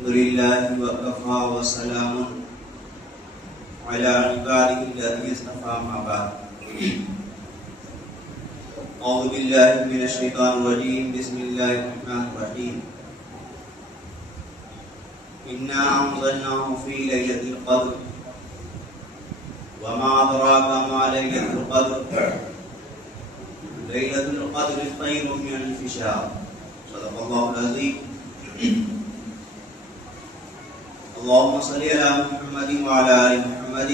لله وكفى وسلام على عباده الذين اصطفى ما بعد. أعوذ بالله من الشيطان الرجيم. بسم الله الرحمن الرحيم. إنا أنزلناه في ليلة القدر وما أدراك ما ليلة القدر. ليلة القدر خير من ألف شهر. صدق الله العظيم. اللهم صل على محمد وعلى آل محمد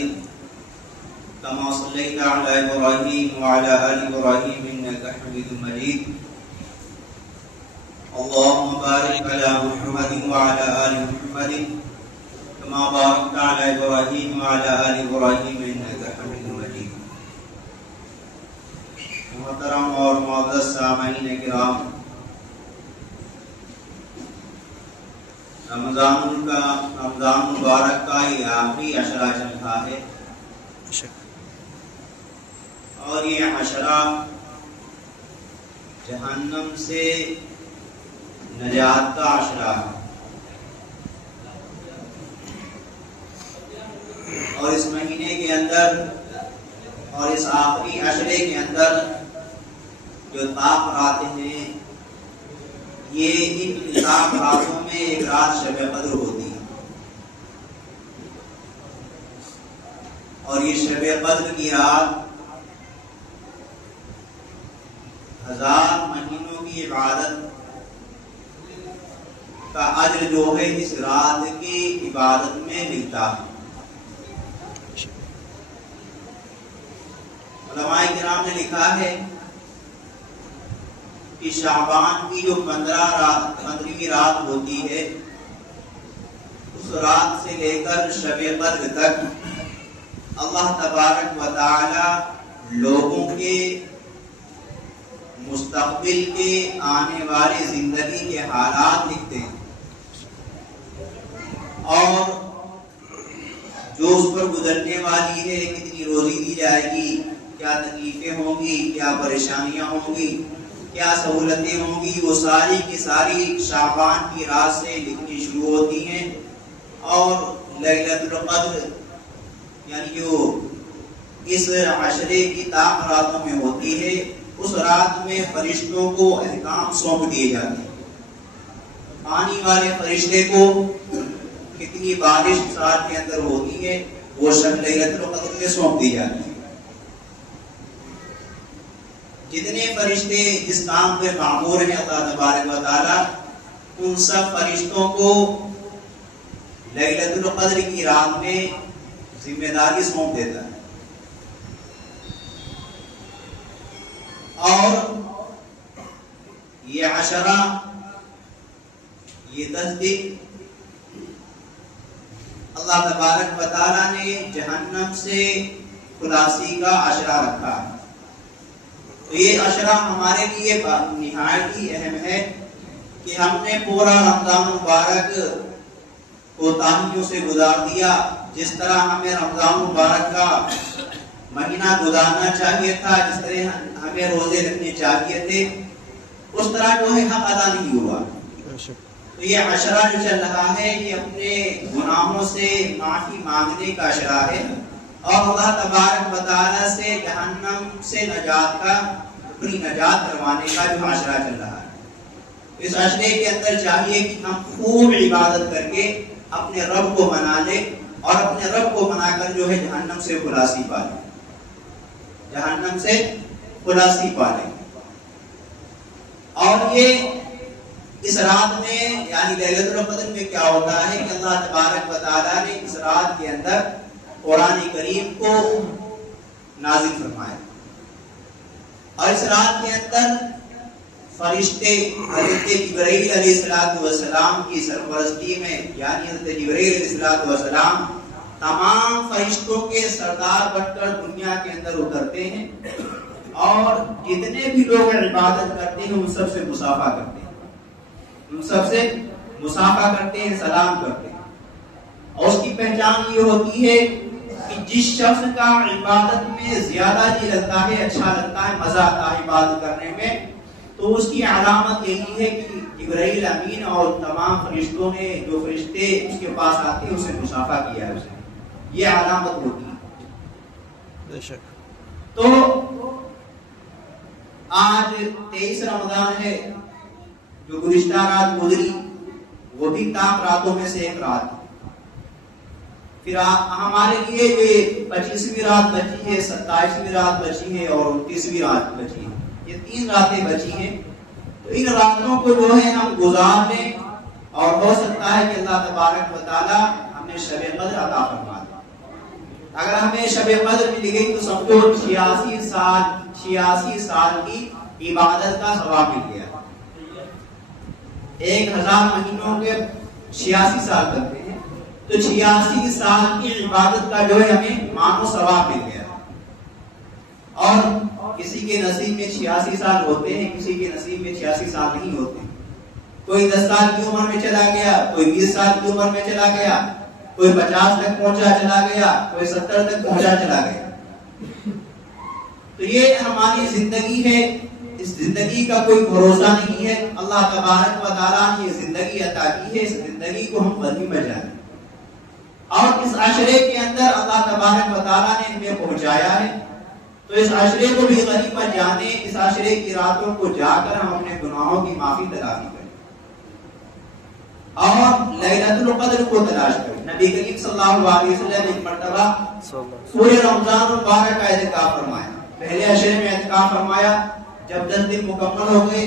كما صليت على إبراهيم وعلى آل إبراهيم إنك حميد مجيد. اللهم بارك على محمد وعلى آل محمد كما باركت على إبراهيم وعلى آل إبراهيم إنك حميد مجيد. محترم اور معزز سامعین کرام، رمضان مبارک کا یہ آخری عشرہ چل رہا ہے اور یہ عشرہ جہنم سے نجات کا عشرہ ہے. اور اس مہینے کے اندر اور اس آخری عشرے کے اندر جو طاق راتیں ہیں، یہ ان طاق راتوں میں ایک رات شب قدر ہوتی ہے. اور یہ شب قدر کی رات 1000 مہینوں کی عبادت کا اجر جو ہے اس رات کی عبادت میں ملتا ہے. علماء کرام نے لکھا ہے کہ شعبان کی جو 15ویں رات ہوتی ہے، اس رات سے لے کر شب قدر تک اللہ تبارک و تعالی لوگوں کے مستقبل کے آنے والے زندگی کے حالات لکھتے ہیں اور جو اس پر گزرنے والی ہے، کتنی روزی دی جائے گی، کیا تکلیفیں ہوں گی، کیا پریشانیاں ہوں گی، کیا سہولتیں ہوں گی، وہ ساری کی ساری شعبان کی رات سے لکھنی شروع ہوتی ہیں. اور لیلۃ القدر یعنی جو اس عشرے کی طاق راتوں میں ہوتی ہے، اس رات میں فرشتوں کو احکام سونپ دیے جاتے ہیں. پانی والے فرشتے کو کتنی بارش سال کے اندر ہوتی ہے، وہ شب لیلۃ القدر میں سونپ دی جاتی ہے. جتنے فرشتے اس کام پہ مامور ہیں اللہ تبارک و تعالی، ان سب فرشتوں کو لیلۃ القدر کی رات میں ذمہ داری سونپ دیتا ہے. اور یہ عشرہ، یہ 10 دن اللہ تبارک و تعالی نے جہنم سے خلاصی کا عشرہ رکھا ہے. تو یہ عشرہ ہمارے لیے نہایت ہی اہم ہے کہ ہم نے پورا رمضان مبارک کوتاہیوں سے گزار دیا. جس طرح ہمیں رمضان مبارک کا مہینہ گزارنا چاہیے تھا، جس طرح ہمیں روزے رکھنے چاہیے تھے، اس طرح جو ہے حق ادا نہیں ہوا. تو یہ عشرہ جو چل رہا ہے، یہ اپنے گناہوں سے معافی مانگنے کا عشرہ ہے اور اللہ تبارک و تعالی سے جہنم سے نجات کا، اپنی نجات کروانے کا جو عشرہ چل رہا ہے. اس عشرے کے اندر چاہیے کہ ہم خوب عبادت کر کے اپنے رب کو منا لیں اور اپنے رب کو منا کر جو ہے جہنم سے خلاصی پا لیں، جہنم سے خلاصی پا لیں. اور یہ اس رات میں یعنی لیلۃ القدر میں کیا ہوتا ہے کہ اللہ تبارک و تعالی نے اس رات کے اندر قرآن کریم کو نازل فرمایا. اور اس رات کے اندر فرشتے حضرت جبرائیل علیہ السلام کی سرپرستی میں، یعنی حضرت جبرائیل علیہ السلام تمام فرشتوں کے سردار بن کر دنیا کے اندر اترتے ہیں اور جتنے بھی لوگ عبادت کرتے ہیں ان سب سے مصافحہ کرتے ہیں، ان سب سے مصافحہ کرتے ہیں، سلام کرتے ہیں. اور اس کی پہچان یہ ہوتی ہے کہ جس شخص کا عبادت میں زیادہ جی لگتا ہے، اچھا لگتا ہے، مزہ آتا ہے عبادت کرنے میں، تو اس کی علامت یہی ہے کہ جبرائیل امین اور تمام فرشتوں نے، جو فرشتے اس کے پاس آتے ہیں، اسے مصافحہ کیا ہے اسے. یہ علامت ہوتی ہے. بے شک. تو آج 23 رمضان ہے، جو گزشتہ رات گزری وہ بھی تاک راتوں میں سے ایک رات. پھر ہمارے لیے یہ 25ویں رات بچی ہے، 27ویں رات بچی ہے اور 29ویں رات بچی ہے. یہ 3 راتیں بچی ہیں. تو ان راتوں کو جو ہے ہم گزار لیں، اور ہو سکتا ہے کہ اللہ تبارک و تعالی ہمیں شب قدر عطا فرما دے. اگر ہمیں شب قدر مل گئی تو سمجھو 86 سال کی عبادت کا ثواب مل گیا. 1000 مہینوں کے 86 سال کرتے ہیں، تو 86 سال کی عبادت کا جو ہے ہمیں مانو ثواب مل گیا. اور کسی کے نصیب میں 86 سال ہوتے ہیں، کسی کے نصیب میں 86 سال نہیں ہوتے. کوئی 10 سال کی عمر میں چلا گیا، کوئی 20 سال کی عمر میں چلا گیا، کوئی 50 تک پہنچا چلا گیا، کوئی 70 تک پہنچا چلا گیا. تو یہ ہماری زندگی ہے، اس زندگی کا کوئی بھروسہ نہیں ہے. اللہ تبارک و تعالیٰ نے یہ زندگی عطا کی ہے، اس زندگی کو ہم غنیمت جانیں. اور اس عشرے کے اندر اللہ تبارک و تعالیٰ نے ہمیں پہنچایا ہے، تو اس عشرے کو بھی غنیمت جانیں. اس عشرے کی راتوں کو جا کر ہم اپنے گناہوں کی معافی تلافی کریں اور لیلۃ القدر کو تلاش کریں. نبی کریم صلی اللہ علیہ وسلم ایک مرتبہ پورے رمضان المبارک کا اعتکاف فرمایا. پہلے عشرے میں اعتکاف فرمایا. جب 10 دن مکمل ہو گئے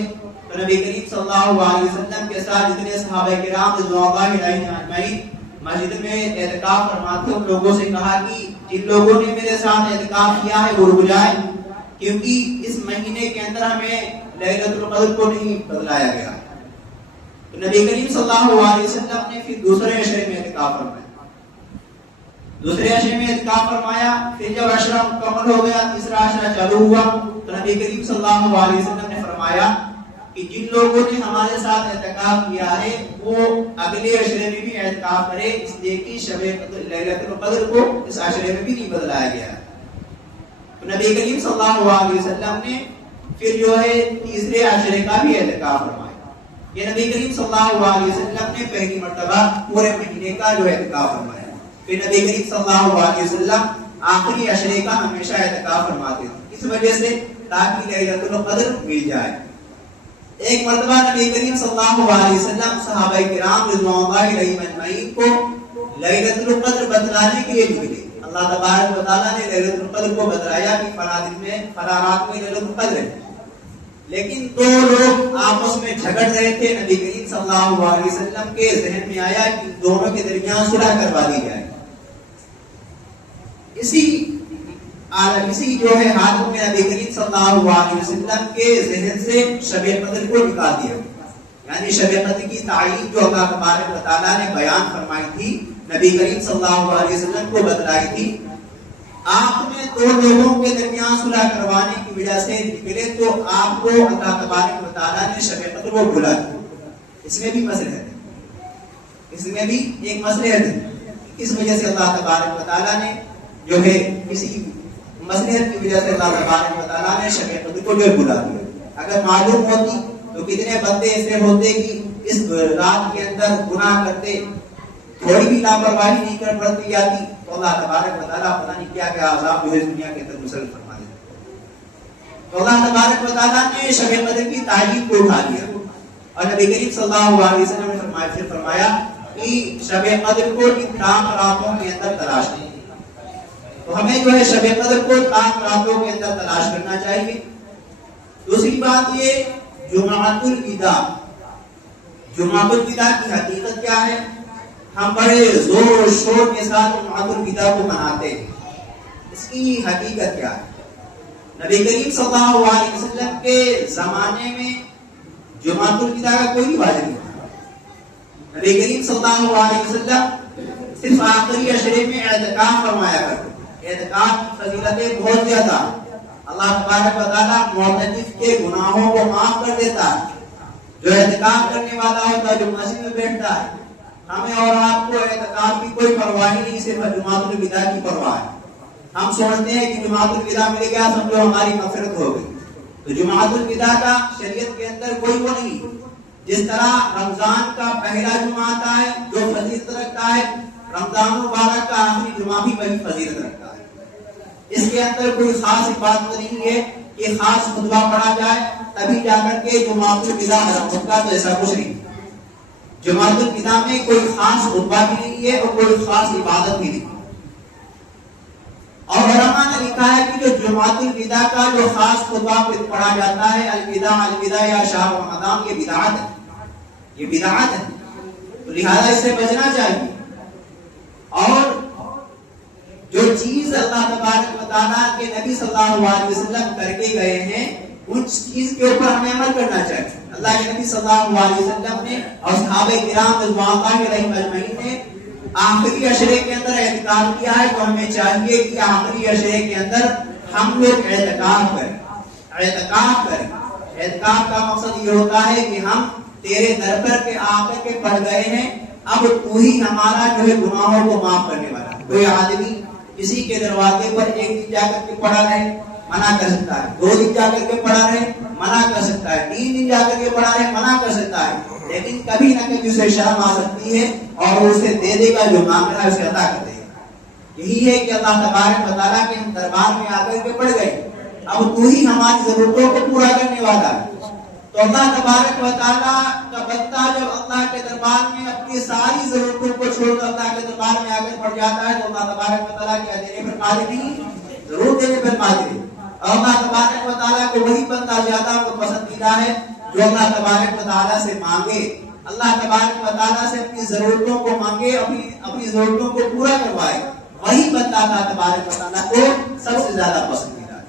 تو نبی کریم صلی اللہ علیہ وسلم کے ساتھ جتنے صحابہ کرام رضوان اللہ علیہم اجمعین مسجد میں اعتکاف فرماتے ان لوگوں سے کہا کہ جن لوگوں نے میرے ساتھ اعتکاف کیا ہے وہ رک جائیں، کیونکہ اس مہینے کے اندر ہمیں لیلۃ القدر کو نہیں بتلایا گیا. تو نبی کریم صلی اللہ علیہ وسلم نے پھر دوسرے عشرے میں اعتکاف فرمایا. دوسرے عشرے میں اعتکاف فرمایا. پھر جب عشرہ مکمل ہو گیا، تیسرا عشرہ چالو ہوا، تو نبی کریم صلی اللہ علیہ وسلم نے فرمایا کہ جن لوگوں نے ہمارے ساتھ اعتکاف کیا ہے وہ اگلے عشرے میں بھی اعتکاف کرے، اس لیے کہ شب لیلۃ القدر کو اس عشرے میں بھی نہیں بدلایا گیا. تو نبی کریم صلی اللہ علیہ وسلم نے پھر جو ہے تیسرے عشرے کا بھی اعتکاف فرمایا. یہ نبی کریم صلی اللہ علیہ وسلم نے پہلی مرتبہ پورے مہینے کا جو اعتکاف فرمایا. پھر نبی کریم صلی اللہ علیہ وسلم آخری عشرے کا ہمیشہ اعتکاف فرماتے تھے، اس وجہ سے تاکہ لیلۃ القدر مل جائے. ایک مرتبہ نبی کریم صلی اللہ علیہ وسلم صحابہ کرام رضوان اللہ علیہم اجمعین کو لیلۃ القدر بتلانے کے لیے نکلے. اللہ تبارک و تعالیٰ نے لیلۃ القدر کو بتلایا کہ فلاں دن میں فلاں رات میں لیلۃ القدر ہے. لیکن 2 لوگ آپس میں جھگڑ رہے تھے. نبی کریم صلی اللہ علیہ وسلم کے ذہن میں آیا کہ دونوں کے درمیان صلح کروا دی جائے. اسی جو ہے حالت میں نبی کریم صلی اللہ علیہ وسلم کے ذہن سے شب قدر کو نکال دیا. یعنی شب قدر کی تعین جو اللہ تبارک و تعالیٰ نے بیان فرمائی تھی، نبی کریم صلی اللہ علیہ وسلم کو بتلائی تھی، آپ نے 2 لوگوں کے درمیان صلح کروانے کی وجہ سے نکلے تو آپ کو اللہ تبارک و تعالیٰ نے شب قدر کو بھلا دیا. اس میں بھی مسئلہ ہے، اس میں بھی ایک مسئلہ ہے. اس وجہ سے اللہ تبارک و تعالیٰ نے جو ہے کسی مسئلے کی وجہ سے اللہ تبارک و تعالیٰ نے شب قدر کو جو بھلا دیا. اگر معلوم ہوتی تو کتنے بندے ایسے ہوتے کہ اس رات کے اندر گناہ کرتے، تھوڑی بھی لاپرواہی نہیں کر پڑتی جاتی تو اللہ تبارک و تعالیٰ پتہ نہیں کیا کیا عذاب جو ہے دنیا کے اندر مسلط فرما دیتا. تو اللہ تبارک و تعالیٰ نے شب قدر کی تعین کو اٹھا لیا اور نبی کریم صلی اللہ علیہ وسلم نے فرمایا کہ شب قدر کو ان تمام راتوں کے اندر تلاش کریں. تو ہمیں جو ہے شب قدر کو تمام راتوں کے اندر تلاش کرنا چاہیے. دوسری بات یہ جمعۃ الوداع. جمعۃ الوداع کی حقیقت کیا ہے؟ ہم بڑے زور و شور کے ساتھ جمعۃ الوداع کو مناتے ہیں. اس کی حقیقت کیا ہے؟ نبی کریم صلی اللہ علیہ وسلم کے زمانے میں جمعۃ الوداع کا کوئی رواج نہیں تھا. نبی کریم صلی اللہ علیہ وسلم صرف آخری عشرے میں اعتکاف فرمایا کرتے. اعتکاف کی فضیلتیں بہت زیادہ. اللہ تبارک و تعالیٰ معتکف کے گناہوں کو معاف کر دیتا ہے. جو اعتکاف کرنے والا ہوتا ہے، جو مسجد میں بیٹھتا ہے، ہمیں اور آپ کو اعتکاف کی کوئی پرواہ نہیں، صرف جمعۃ الوداع کی پرواہ ہے. ہم سوچتے ہیں کہ جمعۃ الوداع مل گیا سمجھو ہماری مغفرت ہو گئی. تو جمعۃ الوداع کا شریعت کے اندر کوئی وہ نہیں. جس طرح رمضان کا پہلا جمعہ آتا ہے جو فضیلت رکھتا ہے، رمضان مبارک کا آخری جمعہ بھی وہی فضیلت رکھتا ہے۔ اس کے اندر کوئی خاص بات نہیں ہے کہ خاص خطبہ پڑھا جائے تبھی جا کر کے جمعۃ الوداع ہوگا، تو ایسا کچھ نہیں۔ جمعۃ الوداع میں کوئی خاص خطبہ بھی نہیں ہے اور کوئی خاص عبادت بھی نہیں۔ اور علماء نے لکھا ہے کہ جو جمعۃ الوداع کا جو خاص خطبہ پڑھا جاتا ہے، الوداع الوداع یا شہر رمضان، یہ بدعت ہے، یہ بدعت ہے، تو لہذا اس سے بچنا چاہیے۔ اور جو چیز اللہ تبارک و تعالیٰ کے نبی صلی اللہ علیہ وسلم کر کے گئے ہیں ان چیز کے اوپر ہمیں عمل کرنا چاہیے۔ اللہ کے نبی صلی اللہ علیہ وسلم نے اور صحابہ کرام رضوان اللہ علیہم اجمعین نے آخری عشرے کے اندر اعتکاف کیا ہے، تو ہمیں چاہیے کہ آخری عشرے کے اندر ہم لوگ اعتکاف کریں، اعتکاف کریں۔ اعتکاف کا مقصد یہ ہوتا ہے کہ ہم تیرے در پر کے آ کر کے پڑ گئے ہیں، اب تو ہی ہمارا جو ہے گناہوں کو معاف کرنے والا ہے۔ کوئی آدمی کسی کے دروازے پر ایک دن جا کر کے پڑا رہے منع کر سکتا ہے، 2 دن جا کر کے پڑا رہے منع کر سکتا ہے، 3 دن جا کر کے پڑا رہے منع کر سکتا ہے، لیکن کبھی نہ کبھی اسے شرم آ سکتی ہے اور وہ اسے دے دے گا، جو مانگ رہا ہے اسے عطا کر دے گا۔ یہی ہے کہ اللہ تبارک و تعالیٰ کے ہم دربار میں آ کر کے پڑ گئے، اب تو ہی ہماری ضرورتوں کو پورا کرنے والا ہے۔ تو اللہ تبارک و تعالیٰ کا بندہ جب اللہ کے دربار میں اپنی ساری ضرورتوں کو چھوڑ کر اللہ کے دربار میں آ کر پڑ جاتا ہے، تو اللہ تبارک و تعالیٰ کیا دینے پر قادر نہیں، ضرور دینے پر قادر ہے۔ اور اللہ تبارک و تعالیٰ کو وہی بندہ زیادہ پسندیدہ ہے جو اللہ تبارک و تعالیٰ سے مانگے، اللہ تبارک و تعالیٰ سے اپنی ضرورتوں کو مانگے، اپنی ضرورتوں کو پورا کروائے، وہی بندہ اللہ تبارک و تعالیٰ کو سب سے زیادہ پسندیدہ ہے۔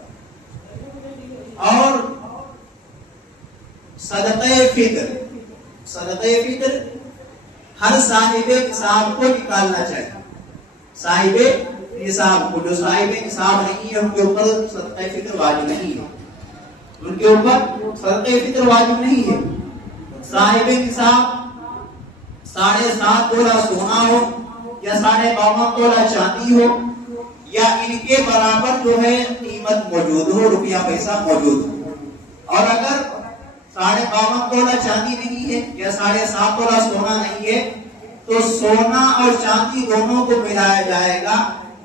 اور صدقہ فطر، صدقہ فطر ہر صاحب نصاب کو نکالنا چاہیے۔ صاحب نصاب کو، جو صاحب نصاب نہیں ہے ان کے اوپر صدقہ فطر واجب نہیں ہے، ان کے اوپر صدقہ فطر واجب نہیں ہے۔ صاحب نصاب 7.5 تولہ سونا ہو یا 52.5 تولہ چاندی ہو یا ان کے برابر جو ہے قیمت موجود ہو، روپیہ پیسہ موجود ہو، اور اگر 52.5 تولہ چاندی نہیں ہے یا 7.5 تولہ سونا نہیں ہے تو سونا اور چاندی دونوں کو ملایا جائے گا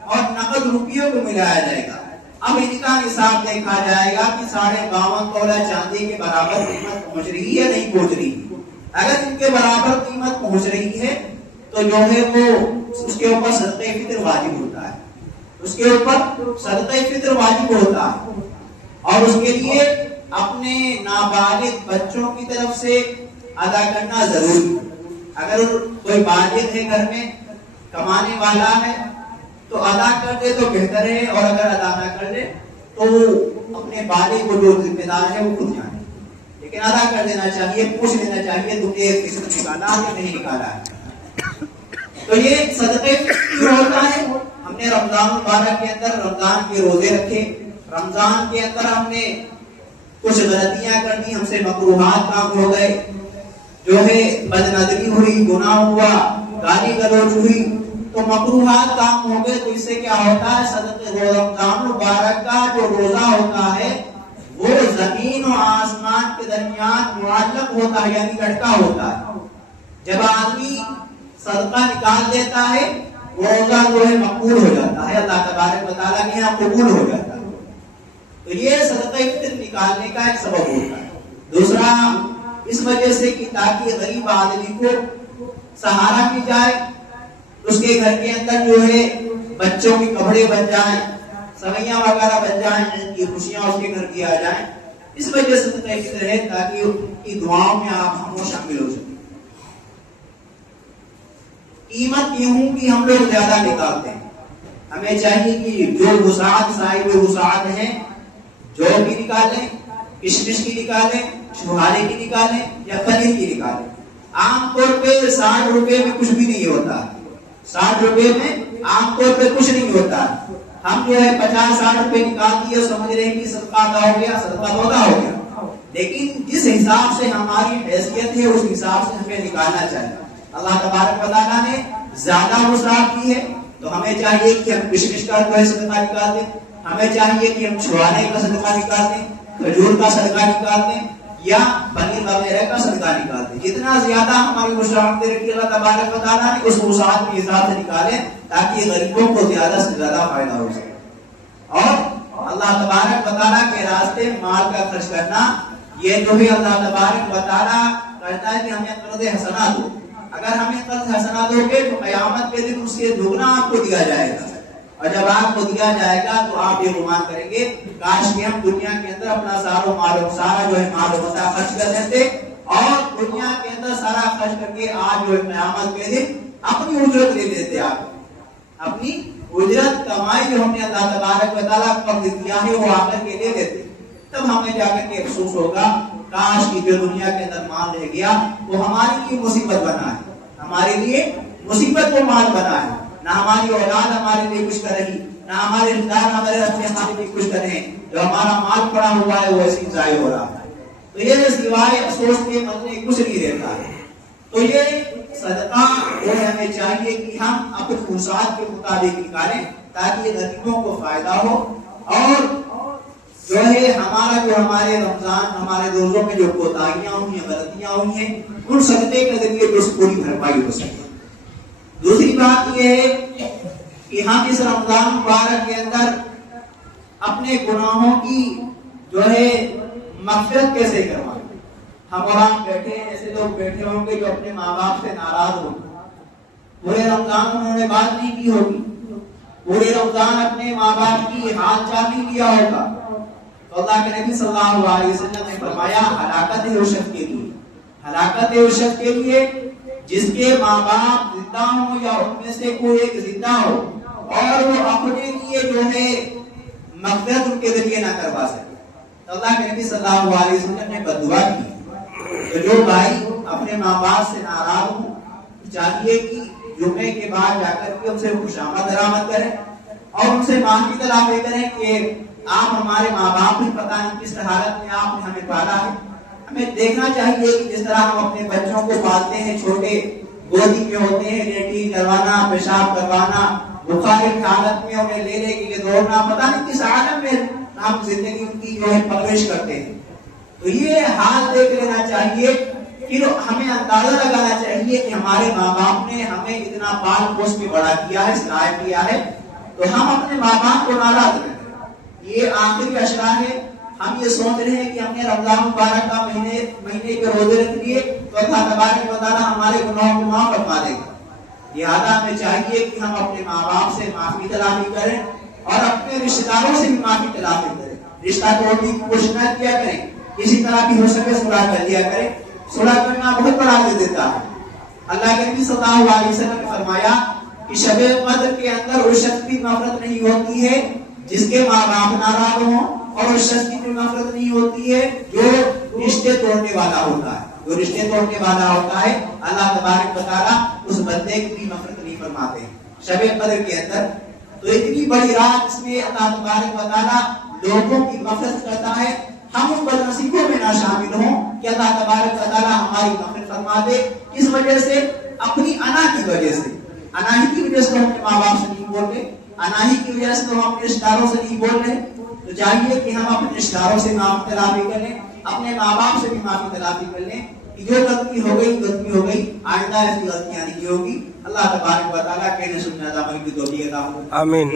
اور نقد روپیوں کو ملایا جائے گا۔ اب ان کا نصاب دیکھا جائے گا کہ 52.5 تولہ چاندی کے برابر قیمت پہنچ رہی ہے نہیں پہنچ رہی۔ اگر ان کے برابر قیمت پہنچ رہی ہے تو جو ہے وہ اس کے اوپر صدقہ فطر واجب ہوتا ہے، اس کے اوپر صدقہ فطر واجب ہوتا ہے، اور اس کے لیے اپنے نابالغ بچوں کی طرف سے ادا کرنا ضروری ہے۔ اگر کوئی بالغ ہے گھر میں کمانے والا ہے تو ادا کر دے تو بہتر ہے، اور اگر ادا نہ کر دے تو اپنے بالغ کو جو ذمہ دار ہے وہ خود جانے، لیکن ادا کر دینا چاہیے، پوچھ لینا چاہیے تم نے قسط نکالا یا نہیں نکالا ہے۔ تو یہ صدقے کی ہوتا ہے۔ ہم نے رمضان مبارک کے اندر رمضان کے روزے رکھے، رمضان کے اندر ہم نے کچھ غلطیاں کر دی، ہم سے مکروہات کام ہو گئے، جو ہے بدنظری ہوئی، گناہ ہوا، گالی گلوچ ہوئی، تو مکروہات کام ہو گئے، تو اس سے کیا ہوتا ہے صدقہ رمضان مبارک کا جو روزہ ہوتا ہے وہ زمین و آسمان کے درمیان معلق ہوتا ہے، یعنی لٹکا ہوتا ہے۔ جب آدمی صدقہ نکال دیتا ہے وہ روزہ جو ہے مقبول ہو جاتا ہے، اللہ تبارک و تعالیٰ کے یہاں قبول ہو جاتا ہے۔ تو یہ صدقہ فطر نکالنے کا ایک سبب ہوتا ہے۔ دوسرا اس وجہ سے کہ تاکہ غریب آدمی کو سہارا کی جائے، اس کے گھر کے اندر جو ہے بچوں کے کپڑے بن جائیں، سوئیاں وغیرہ بن جائیں، ان کی خوشیاں اس کے گھر کی آ جائیں، اس وجہ سے صدقہ فطر ہے تاکہ ان کی دعاؤں میں آپ ہم شامل ہو سکیں۔ قیمت گیہوں کی ہم لوگ زیادہ نکالتے ہیں، ہمیں چاہیے کہ جو وسعت صاحب وسعت ہیں جو بھی نکالیں، کشمش کی نکالیں، چھوہارے کی نکالیں یا پنیر کی نکالیں۔ عام طور پہ 60 روپے میں کچھ بھی نہیں ہوتا، 60 روپے میں عام طور پہ کچھ نہیں ہوتا۔ ہم جو ہے 50-60 روپے نکال دیے، سمجھ رہے ہیں کہ صدقہ ادا ہو گیا، صدقہ توبہ ہو گیا، لیکن جس حساب سے ہماری حیثیت ہے اس حساب سے ہمیں نکالنا چاہیے۔ اللہ تبارک و تعالیٰ نے زیادہ وسعت کی ہے تو ہمیں چاہیے کہ ہم کشمش کا جو ہے صدقہ نکال دیں، ہمیں چاہیے کہ ہم چھوہارے کا صدقہ نکال دیں، کھجور کا صدقہ نکال دیں، یا پنیر وغیرہ کا صدقہ نکالتے. جتنا زیادہ ہماری وسعت دے رکھی اللہ تبارک و تعالیٰ نے اس وسعت کے حساب سے نکالیں تاکہ غریبوں کو زیادہ سے زیادہ فائدہ ہو سکے. اور اللہ تبارک و تعالیٰ کے راستے میں مال کا خرچ کرنا یہ جو بھی اللہ تبارک و تعالیٰ کرتا ہے کہ ہمیں قرض حسنہ دو. اگر ہمیں قرض حسنہ دو گے تو قیامت کے دن اس سے دگنا آپ کو دیا جائے گا. اور جب آپ کو دیا جائے گا تو آپ یہ گمان کریں گے کاش کہ ہم دنیا کے اندر اپنا سارا جو ہے مال و متاع خرچ کر دیتے اور دنیا کے اندر سارا خرچ کر کے آج جو ہے قیامت کے دن اپنی اجرت لے لیتے. آپ اپنی اجرت کمائی جو ہم نے اللہ تبارک و تعالیٰ کو قرض دیا ہے وہ آ کر کے لے لیتے. تب ہمیں جا کر کے افسوس ہوگا کاش کی جو دنیا کے اندر مال رہ گیا وہ ہمارے لیے مصیبت بنا ہے, ہمارے لیے مصیبت کو مال بنا ہے. نہ ہماری اولاد ہمارے لیے کچھ کر رہی, نہ ہمارے رشتہ دار ہمارے لیے کچھ کر رہے ہیں. جو ہمارا مال پڑا ہوا ہے وہ ایسی ضائع ہو رہا ہے. تو یہ سوائے افسوس کے مطلب کچھ نہیں رہتا ہے. تو یہ صدقہ جو ہمیں چاہیے کہ ہم اپنے وسعت کے مطابق نکالیں تاکہ غریبوں کو فائدہ ہو اور جو ہے ہمارا جو ہمارے رمضان ہمارے روزوں میں جو کوتاہیاں ہوئی ہیں, غلطیاں ہوئی ہیں, ان صدقے کے ذریعے اس پوری بھرپائی ہو سکے. دوسری بات یہ ہے کہ ہم اس رمضان مبارک کے اندر اپنے گناہوں کی جو ہے مغفرت کیسے کروائیں. ہم اور آپ بیٹھے ہیں, ایسے لوگ بیٹھے ہوں گے جو اپنے ماں باپ سے ناراض ہوں گے, پورے رمضان میں انہوں نے بات نہیں کی ہوگی, پورے رمضان اپنے ماں باپ کی حال چال نہیں لیا ہوگا. تو اللہ کے نبی صلی اللہ علیہ وسلم نے فرمایا ہلاکت ہے اس شخص کے لیے, ہلاکت ہے اس شخص کے لیے جس کے ماں باپ زندہ ہوں یا ان میں سے کوئی ایک زندہ ہو اور وہ اپنے لیے جو ہے مغفرت ان کے ذریعے نہ کروا سکے. تو اللہ کے نبی صلی اللہ علیہ وسلم نے بددعا کی کہ جو بھائی اپنے ماں باپ سے ناراض ہوں چاہیے کہ جمعے کے بعد جا کر کے ان سے خوشامد درآمد کریں اور ان سے معافی طلب کریں کہ آپ ہمارے ماں باپ بھی پتہ نہیں کس حالت میں آپ نے ہمیں پالا ہے. ہمیں دیکھنا چاہیے کہ جس طرح ہم اپنے بچوں کو پالتے ہیں, چھوٹے گودی میں ہوتے ہیں, لیٹرین کروانا, پیشاب کروانا, بخار کی حالت میں انہیں لے کے دوڑنا, پتہ نہیں کس عالم میں ہم زندگی ان کی جو ہے پرورش کرتے ہیں. تو یہ حال دیکھ لینا چاہیے, پھر ہمیں اندازہ لگانا چاہیے کہ ہمارے ماں باپ نے ہمیں اتنا پال پوس کے بڑا کیا ہے, صلاح کیا ہے, تو ہم اپنے ماں باپ کو ناراض کریں. یہ آخری اشرا ہے. ہم یہ سوچ رہے ہیں کہ ہم نے رمضان مبارک کا مہینے کے روزے رکھ لیے تو اللہ تبارک و تعالیٰ ہمارے گناہوں کو معاف فرما دے گا. لہٰذا ہمیں چاہیے کہ ہم اپنے ماں باپ سے معافی طلبی کریں اور اپنے رشتہ داروں سے بھی معافی طلبی کریں. رشتہ توڑنے کی کوشش نہ کیا کریں, کسی طرح بھی ہو سکے صلح کر لیا کریں. صلح کرنا بہت بڑا اجر دیتا ہے. اللہ کے نبی صلی اللہ علیہ وسلم نے فرمایا کہ شب قدر کے اندر اس شخص کی مغفرت نہیں ہوتی ہے جس کے ماں باپ ناراض ہوں, اور اس شخص کی مغفرت نہیں ہوتی ہے جو رشتے توڑنے والا ہوتا ہے. جو رشتے توڑنے والا ہوتا ہے اللہ تبارک و تعالیٰ اس بندے کی بھی مغفرت نہیں فرماتے ہیں شب قدر کے اندر. تو اتنی بڑی رات اس میں اللہ تبارک و تعالیٰ لوگوں کی مغفرت کرتا ہے. ہم ان بد نصیبوں میں نہ شامل ہوں کہ اللہ تبارک و تعالیٰ ہماری مغفرت فرما دے. اس وجہ سے اپنی انا کی وجہ سے, اناہی کی وجہ سے ہم اپنے ماں باپ سے نہیں بول رہے, اناہی کی وجہ سے ہم اپنے رشتہ داروں سے نہیں بول رہے. تو چاہیے کہ ہم اپنے رشتہ داروں سے معافی طلبی کر لیں, اپنے ماں باپ سے بھی معافی طلبی کر لیں کہ جو غلطی ہو گئی آئندہ ایسی غلطیاں نہیں ہوگی. اللہ تبارک و تعالیٰ کہنے سننے عطا فرمائے. آمین.